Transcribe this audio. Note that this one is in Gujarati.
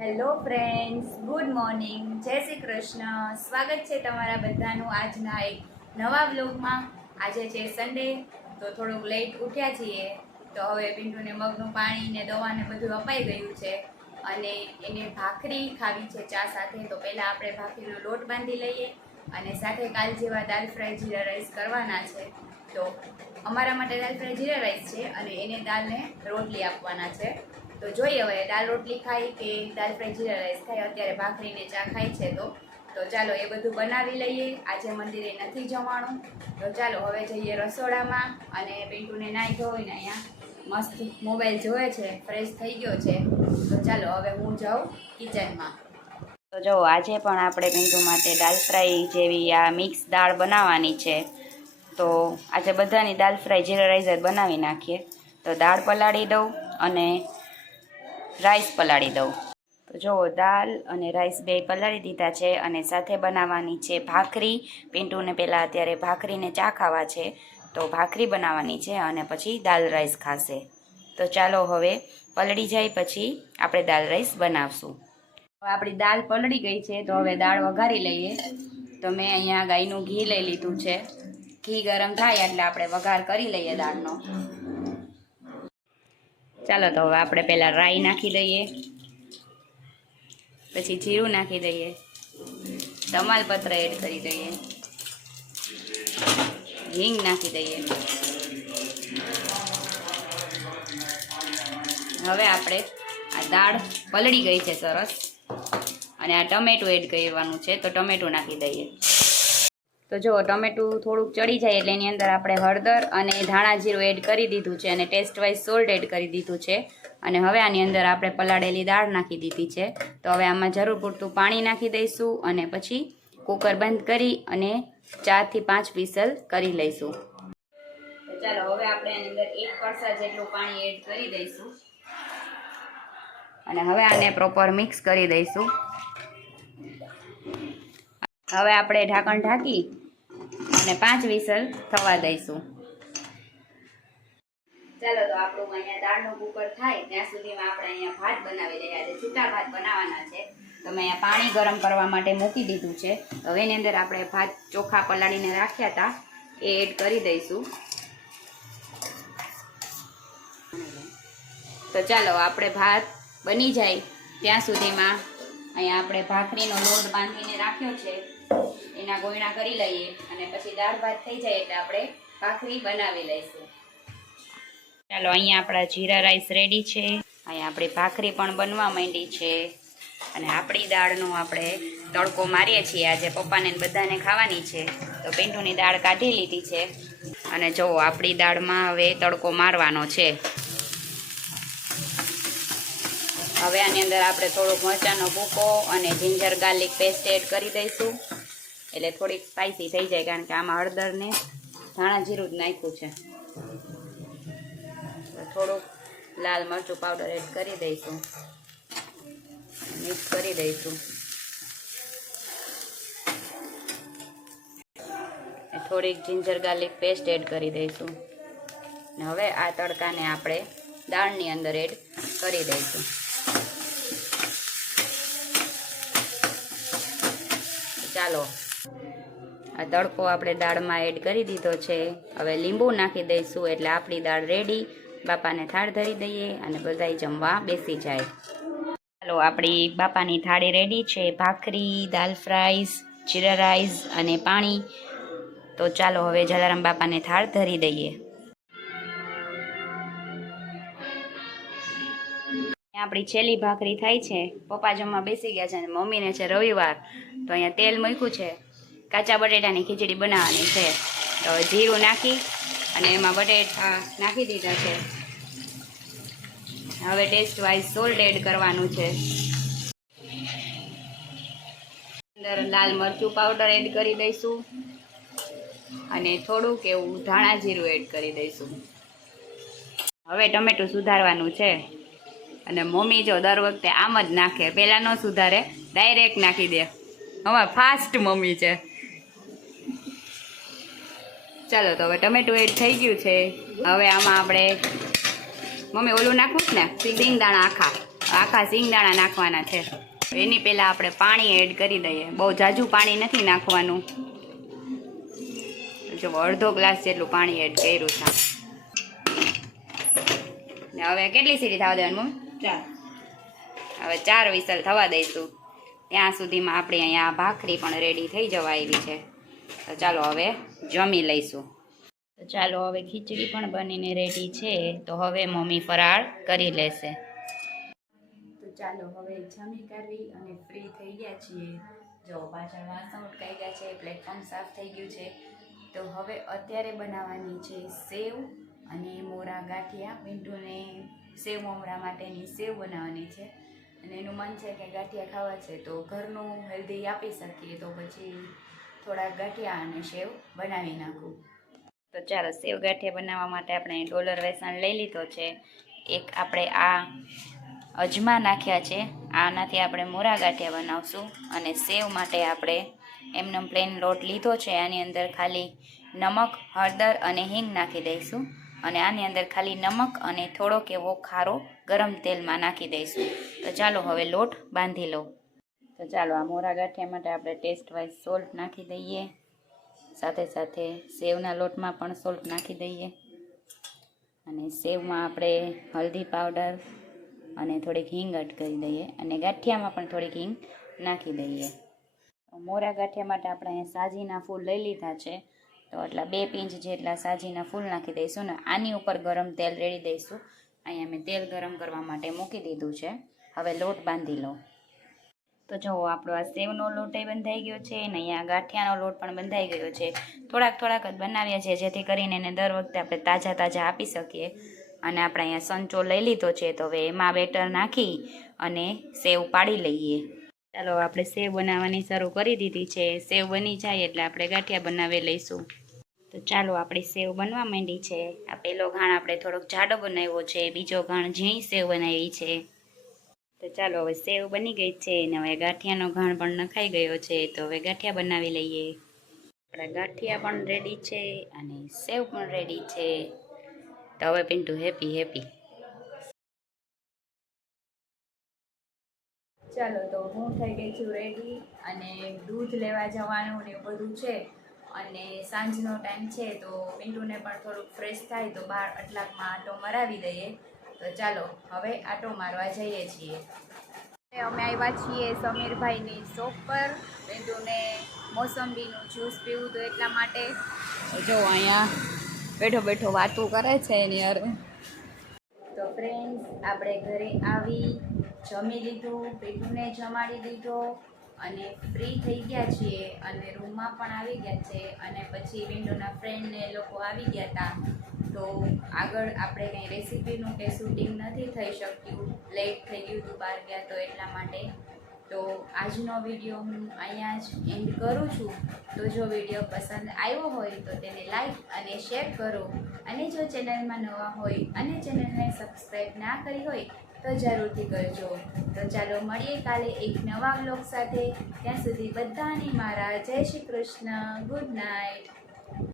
હેલો ફ્રેન્ડ્સ, ગુડ મોર્નિંગ, જય શ્રી કૃષ્ણ. સ્વાગત છે તમારા બધાનું આજના એક નવા વ્લોગમાં. આજે છે સન્ડે, તો થોડુંક લેટ ઉઠ્યા છીએ. તો હવે પિન્ટુને મગનું પાણી ને દવા ને બધું અપાઈ ગયું છે અને એને ભાખરી ખાવી છે ચા સાથે. તો પહેલાં આપણે ભાખરીનો લોટ બાંધી લઈએ અને સાથે કાલ જેવા દાલ ફ્રાય જીરા રાઈસ કરવાના છે. તો અમારા માટે દાલ ફ્રાય જીરા રાઈસ છે અને એને દાલને રોટલી આપવાના છે. તો જોઈએ હવે દાલ રોટલી ખાઈ કે દાલ ફ્રાય જીરા રાઈસ ખાઈ. અત્યારે ભાખરીને ચા ખાઈ છે. તો ચાલો એ બધું બનાવી લઈએ. આજે મંદિરે નથી જવાનું, તો ચાલો હવે જઈએ રસોડામાં. અને પિન્ટુને નાહી ધોઈને અહીંયા મસ્ત મોબાઈલ જોવે છે, ફ્રેશ થઈ ગયો છે. તો ચાલો હવે હું જાઉં કિચનમાં. તો જો આજે પણ આપણે પિન્ટુ માટે દાલ ફ્રાય જેવી આ મિક્સ દાળ બનાવવાની છે. તો આજે બધાની દાલ ફ્રાય જીરા રાઈસ જ બનાવી નાખીએ. તો દાળ પલાળી દઉં અને રાઈસ પલાળી દઉં. તો જુઓ દાળ અને રાઈસ બે પલાળી દીધા છે અને સાથે બનાવવાની છે ભાખરી. પિન્ટુને પહેલાં અત્યારે ભાખરીને ચા ખાવા છે, તો ભાખરી બનાવવાની છે અને પછી દાલ રાઈસ ખાશે. તો ચાલો હવે પલળી જાય પછી આપણે દાલ રાઈસ બનાવશું. હવે આપણી દાળ પલળી ગઈ છે, તો હવે દાળ વઘારી લઈએ. તો મેં અહીંયા ગાયનું ઘી લઈ લીધું છે. ઘી ગરમ થાય એટલે આપણે વઘાર કરી લઈએ દાળનો. ચાલો તો હવે આપણે પહેલાં રાઈ નાખી દઈએ, પછી જીરું નાખી દઈએ, તમાલપત્ર એડ કરી દઈએ, હિંગ નાખી દઈએ. હવે આપણે આ દાળ પલળી ગઈ છે સરસ અને આ ટમેટું એડ કરવાનું છે, તો ટમેટું નાખી દઈએ. તો જો ટમેટું થોડુંક ચડી જાય એટલે એની અંદર આપણે હળદર અને ધાણા જીરું એડ કરી દીધું છે અને ટેસ્ટ વાઇઝ સોલ્ટ એડ કરી દીધું છે. અને હવે આની અંદર આપણે પલાળેલી દાળ નાખી દીધી છે. તો હવે આમાં જરૂર પૂરતું પાણી નાખી દઈશું અને પછી કુકર બંધ કરી અને 4 થી 5 વિસલ કરી લઈશું. તો ચાલો હવે આપણે આની અંદર 1 કળશા જેટલું પાણી એડ કરી દઈશું અને હવે આને પ્રોપર મિક્સ કરી દઈશું. હવે આપણે ઢાંકણ ઢાંકી અને 5 વિસલ થવા દઈશું. ચાલો તો આપણું અહીંયા દાળનું કુકર થાય ત્યાં સુધીમાં આપણે અહીંયા ભાત બનાવી લઈએ. આજે છૂટા ભાત બનાવવાના છે, તો મેં અહીંયા પાણી ગરમ કરવા માટે મૂકી દીધું છે. હવે એની અંદર આપણે ભાત ચોખા પલાળીને રાખ્યા હતા એ એડ કરી દઈશું. તો ચાલો આપણે ભાત બની જાય ત્યાં સુધીમાં અહીંયા આપણે ભાખરીનો લોટ બાંધીને રાખ્યો છે, એના ગોયણા કરી લઈએ અને પછી દાળ ભાત થઈ જાય એટલે આપણે ભાખરી બનાવી લઈશું. ચાલો અહીંયા આપણા જીરા રાઈસ રેડી છે. અહીંયા આપણી ભાખરી પણ બનવા માંડી છે અને આપણી દાળનો આપણે તડકો મારીએ છીએ. આજે પપ્પાને બધાને ખાવાની છે, તો પિન્ટુની દાળ કાઢી લીધી છે અને જો આપણી દાળમાં હવે તડકો મારવાનો છે. હવે આની અંદર આપણે થોડોક મરચાંનો ભૂકો અને જિંજર ગાર્લિક પેસ્ટ એડ કરી દઈશું એટલે થોડીક સ્પાઇસી થઈ જાય, કારણ કે આમાં હળદર ને ધાણા જીરું જ નાખ્યું છે. થોડુંક લાલ મરચું પાવડર એડ કરી દઈશું, મિક્સ કરી દઈશું. થોડીક જિંજર ગાર્લિક પેસ્ટ એડ કરી દઈશું. હવે આ તડકાને આપણે દાળની અંદર એડ કરી દઈશું. ચાલો આ તડકો આપણે દાળમાં એડ કરી દીધો છે. હવે લીંબુ નાખી દઈશું એટલે આપણી દાળ રેડી. બાપાને થાળ ધરી દઈએ અને બધાય જમવા બેસી જાય. ચાલો આપણી બાપાની થાળી રેડી છે. ભાખરી, દાલ ફ્રાઈસ, જીરા રાઈસ અને પાણી. તો ચાલો હવે જલારામ બાપાને થાળ ધરી દઈએ. આપણી છેલ્લી ભાખરી થાય છે. પપ્પા જમવા બેસી ગયા છે અને મમ્મીને છે રવિવાર, તો અહીંયા તેલ મૂક્યું છે. કાચા બટેટાની ખીચડી બનાવવાની છે. તો જીરું નાખી અને એમાં બટેટા નાખી દીધા છે. હવે ટેસ્ટ વાઇઝ સોલ્ટ એડ કરવાનું છે. અંદર લાલ મરચું પાવડર એડ કરી દઈશું અને થોડુંક એવું ધાણા જીરું એડ કરી દઈશું. હવે ટમેટું સુધારવાનું છે અને મમ્મી જો દર વખતે આમ જ નાખે, પહેલાં ન સુધારે, ડાયરેક્ટ નાખી દે. હવે ફાસ્ટ મમ્મી છે. ચાલો તો હવે ટમેટું એડ થઈ ગયું છે. હવે આમાં આપણે મમ્મી ઓલું નાખવું જ ને, સિંગ દાણા આખા, આખા સિંગદાણા નાખવાના છે. એની પહેલાં આપણે પાણી એડ કરી દઈએ. બહુ ઝાઝું પાણી નથી નાખવાનું. જો અડધો ગ્લાસ જેટલું પાણી એડ કર્યું છે. ને હવે કેટલી સીટી થવા દેવાનું? 4. હવે 4 વિસલ થવા દઈશું. ત્યાં સુધીમાં આપણી અહીંયા ભાખરી પણ રેડી થઈ જવા આવી છે. તો ચાલો હવે જમી લઈશું. તો ચાલો હવે ખીચડી પણ બનીને રેડી છે. તો હવે મમ્મી ફરાળ કરી લેશે. તો ચાલો હવે જમી કરવી અને ફ્રી થઈ ગયા છીએ. જો પાછળ વાસણ ઉટકાઈ ગયા છે, પ્લેટફોર્મ સાફ થઈ ગયું છે. તો હવે અત્યારે બનાવવાની છે સેવ અને મોરા ગાંઠિયા. પિન્ટુને સેવ મમરા માટેની સેવ બનાવવાની છે અને એનું મન છે કે ગાંઠિયા ખાવા છે, તો ઘરનું હેલ્ધી આપી શકીએ, તો પછી થોડા ગાંઠિયા અને સેવ બનાવી નાખું. તો ચાલો સેવ ગાંઠિયા બનાવવા માટે આપણે ડોલર વેસણ લઈ લીધો છે. એક આપણે આ અજમા નાખ્યા છે, આનાથી આપણે મોરા ગાંઠિયા બનાવશું. અને સેવ માટે આપણે એમનો પ્લેન લોટ લીધો છે. આની અંદર ખાલી નમક, હળદર અને હિંગ નાખી દઈશું. અને આની અંદર ખાલી નમક અને થોડોક એવો ખારો ગરમ તેલમાં નાખી દઈશું. તો ચાલો હવે લોટ બાંધી લો. તો ચાલો આ મોરા ગાંઠિયા માટે આપણે ટેસ્ટ વાઇઝ સોલ્ટ નાખી દઈએ. સાથે સાથે સેવના લોટમાં પણ સોલ્ટ નાખી દઈએ. અને સેવમાં આપણે હલ્દી પાવડર અને થોડીક હિંગ એડ કરી દઈએ. અને ગાંઠિયામાં પણ થોડીક હિંગ નાખી દઈએ. મોરા ગાંઠિયા માટે આપણે અહીંયા સાજીના ફૂલ લઈ લીધા છે. તો એટલા 2 પિંચ જેટલા સાજીના ફૂલ નાખી દઈશું. ને આની ઉપર ગરમ તેલ રેડી દઈશું. અહીંયા મેં તેલ ગરમ કરવા માટે મૂકી દીધું છે. હવે લોટ બાંધી લો. તો જુઓ આપણો આ સેવનો લોટ બંધાઈ ગયો છે અને અહીંયા ગાંઠિયાનો લોટ પણ બંધાઈ ગયો છે. થોડાક જ બનાવ્યા છે, જેથી કરીને એને દર વખતે આપણે તાજા આપી શકીએ. અને આપણે અહીંયા સંચો લઈ લીધો છે. તો હવે એમાં બેટર નાખી અને સેવ પાડી લઈએ. ચાલો આપણે સેવ બનાવવાની શરૂ કરી દીધી છે. સેવ બની જાય એટલે આપણે ગાંઠિયા બનાવી લઈશું. તો ચાલો આપણી સેવ બનવા માંડી છે. આ પહેલો ઘાણ આપણે થોડોક જાડો બનાવ્યો છે, બીજો ઘાણ ઝીણી સેવ બનાવી છે. તો ચાલો હવે સેવ બની ગઈ છે અને હવે ગાંઠિયાનો ઘાણ પણ નખાઈ ગયો છે. તો હવે ગાંઠિયા બનાવી લઈએ. આપણા ગાંઠિયા પણ રેડી છે અને સેવ પણ રેડી છે. તો હવે પિન્ટુ હેપી. ચાલો તો હું થઈ ગઈ છું રેડી અને દૂધ લેવા જવાનું ને એવું બધું છે. અને સાંજનો ટાઈમ છે, તો પિન્ટુને પણ થોડુંક ફ્રેશ થાય તો બહાર અટલાકમાં આટો મરાવી દઈએ. તો ચાલો હવે આટો મારવા જઈએ છીએ. અમે આવ્યા છીએ સમીરભાઈની શોપ પર. પિન્ટુને મોસંબીનું જ્યુસ પીવું તો એટલા માટે જો અહીંયા બેઠો વાતું કરે છે એની અરે. તો ફ્રેન્ડ્સ આપણે ઘરે આવી જમી લીધું, પિન્ટુને જમાડી દીધો અને ફ્રી થઈ ગયા છીએ અને રૂમમાં પણ આવી ગયા છે. અને પછી પિન્ટુના ફ્રેન્ડને લોકો આવી ગયા હતા. તો આગળ આપણે કંઈ રેસીપીનું કે શૂટિંગ નથી થઈ શક્યું, લેટ થઈ ગયું હતું બહાર ગયા તો એટલા માટે. તો આજનો વિડીયો હું અહીંયા જ એન્ડ કરું છું. તો જો વિડીયો પસંદ આવ્યો હોય તો તેને લાઈક અને શેર કરો. અને જો ચેનલમાં નવા હોય અને ચેનલને સબસ્ક્રાઈબ ના કરી હોય તો જરૂરથી કરજો. તો ચાલો મળીએ કાલે એક નવા વ્લોગ સાથે. ત્યાં સુધી બધાને મારા જય શ્રી કૃષ્ણ. Good night.